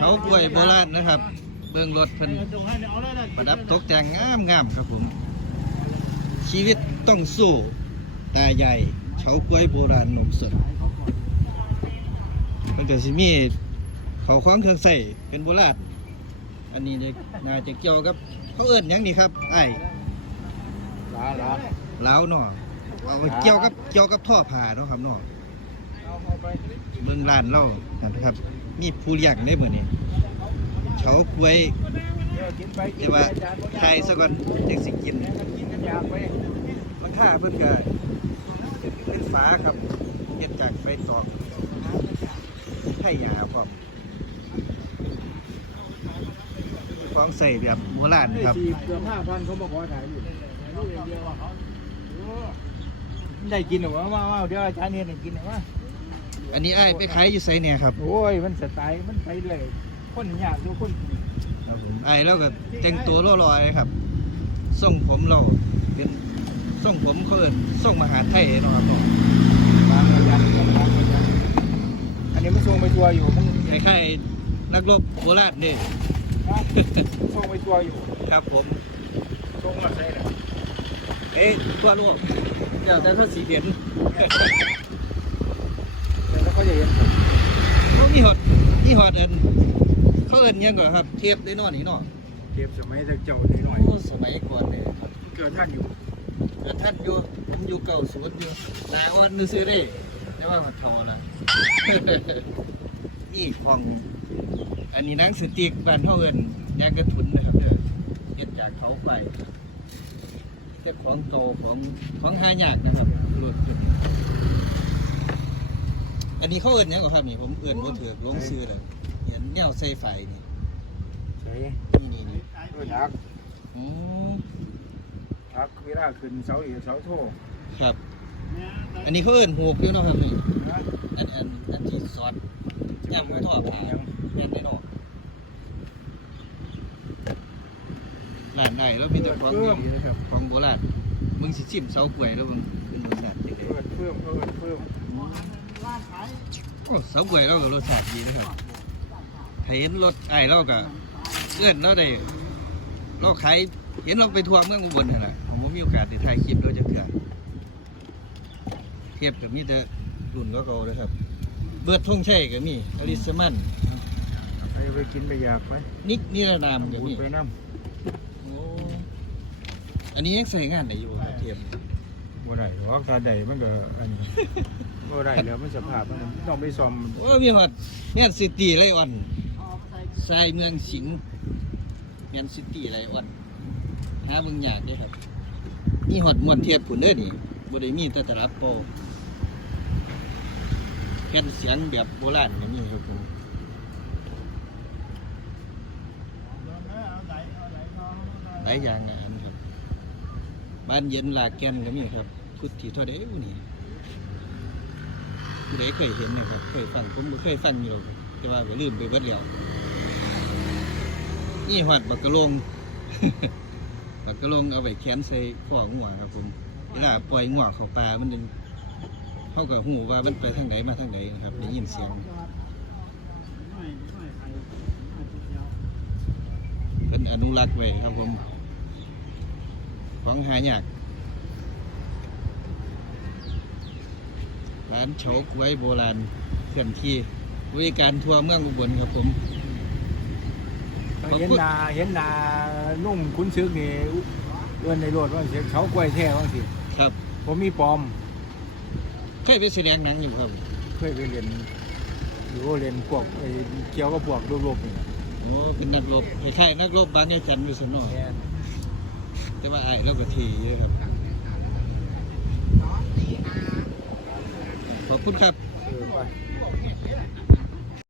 เขากล้วยโบราณนะครับ เบื้องรถเพิ่นประดับตกแต่งงามงามๆครับผม ชีวิตต้องสู้ตาใหญ่เฉากล้วยโบราณนมสดมันก็สิมีเขาคล้องเครื่องใส่เป็นโบราณอันนี้เนี่ยน่าจะเกี่ยวกับเขาเอิ้นหยังนี่ครับไอ้ายลาลา ลาวเนาะเอาไว้เกี่ยวกับเกี่ยวกับท่อผ้าเนาะครับเนาะ เอาเข้าไปเบิ่านะครับ มีผู้เลี้ยงได้เหมือนนี้เฉากล้วยเดี๋ยวกินไปกิแต่ว่าไทยซะก่อนจังสิกินมันกินกันอยาเพิ่นก็เป็นฝาครับเฮ็ดจากใบตองไข่ยาพร้อมของใส่แบบโบราณครับเกือบห้าพันเขามาขอถ่าขายอยู่ได้กินหรือว่าว่าเดี๋ยวอาจารย์เนี่ยกินหรือว่า อันนี้อ้ายไปขายอยู่ไสเนี่ยครับโอ้ย มันสไตล์มันไปเลยคนยากทุกคนครับผมอ้ายเราก็แต่งตัวรอๆเลยครับทรงผมเราเป็นทรงผมเขาเอิ้นทรงมหาไทยเนาะครับเนาะบางอาจารย์บางอาจารย์อันนี้มันทรงไปทัวร์อยู่มันคล้ายๆนักรบโบราณนี่ทรงไปทัวร์อยู่ครับผม ทรงอะไรเนี่ยเอ๊ะตัวลูกเดี๋ยวแต่ถ้าสีเห็นแล้ว เขาจะเห็นผมเขามีหอดมีหอดเอินเขาเอินหยังก่อนครับเทียบได้นอนนี่เนาะเก็บสมัยเจ้าหน่อยโอ้สมัยก่อนเนี่ยครับเกิดท่านอยู่เกิดท่านอยู่ผมอยู่เก่าสวนอยู่หลายวันนึซื้อได้แต่ว่ามันทอละ นี่ของ อันนี้หนังสติกบ้านเท่าเอินยางกระถุนนะครับเด้อเฮ็ดจากเขาไปเจ้าของโตของของหายากนะครับรถจุด อันนี้เขาเอินหยังก่อนครับนี่ผมเอินบ่ถือกลงซื้อเลยเห็นแนวใส่ไฟนี่ใช่นี่นี่นี่เออทักอืมทักเวลาขึ้นเสาเอกเสาโทครับ อันนี้เขาเอิ้นหูกอยู่เนาะครับนี่นะอันอันอันที่สอดย่ำท่อผ่ายังแม่นได้เนาะร้านไหนแล้วมีแต่ของดีๆนะครับของโบราณมึงสิชิมเสากล้วยแล้วมึงเป็นรสชาติจังได๋เพิ่มเพิ่มเพิ่มเพิ่ม โอ้เสากล้วยเราก็รสชาติดีนะครับถ้าเห็นรถไอ้ายเราก็เอื้อนเราได้เราขายเห็นเราไปทัวร์เมืองอุบลนั่นแหละผมบ่มีโอกาสได้ถ่ายคลิปเราจะเถื่อเทียบกับมีแต่รุ่นก็เก่าๆเลยครับ เบิดธงชัยก็มีอลิสมันไปไปกินไปอยากไปนิกนิรนามก็บุญมีไปน้โอ้อันนี้ยังใส่งานได้อยู่ครับเทียมำบ่ได้หรอกตาใดมันก็อัน บ่ได้แล้วมันสภาพมันต้องไปซ่อมโอ้มีฮอดแมนซิตี้ไลออนทรายเมืองสิงห์แมนซิตี้ไลออนหาเบิ่งยากเด้ครับมีฮอดมวนเทียบผุนเด้อนี่บ่ได้มีแต่ตลับโปแผ่นเสียงแบบโบราณก็มีครับผมหลายอย่างนะครับบ้านเย็นลาแกนก็มีครับพุทธิทอเดวนี่ ผู้ใดเคยเห็นนะครับเคยฟังผมเคยฟังอยู่หรอกครับแต่ว่าก็ลืมไปเบิดแล้วนี่หอดบักกะโลงบักกะโลงเอาไว้แขนใส่ข้องัวครับผมเวลาปล่อยงัวเข้าป่ามันนึงเข้าก็หูว่ามันไปทางไหนมาทางไหนนะครับได้ยินเสียงเป็นอนุรักษ์ไว้ครับผมของหายาก ร้านเฉาก๊วยโบราณเคลื่อนที่บริการทัวร์เมืองอุบลครับผมเห็นนาเห็นนานุ่มคุ้นซึกนี่เอื้อนในรถว่าเสียเขากล้วยแท้ว่าสิครับ ผมมีปลอม เคยไปแสดงหนังอยู่ครับ เคยไปเรียนอยู่เรียนพวกไอ้เกี่ยวกับพวกโลกๆนี่นะโอ้เป็นนักรบคล้ายๆนักรบบางยาจันทร์อยู่สนอแม่นแต่ว่าไอ้ายเราก็ทีเยอะครับ ขอบคุณครับ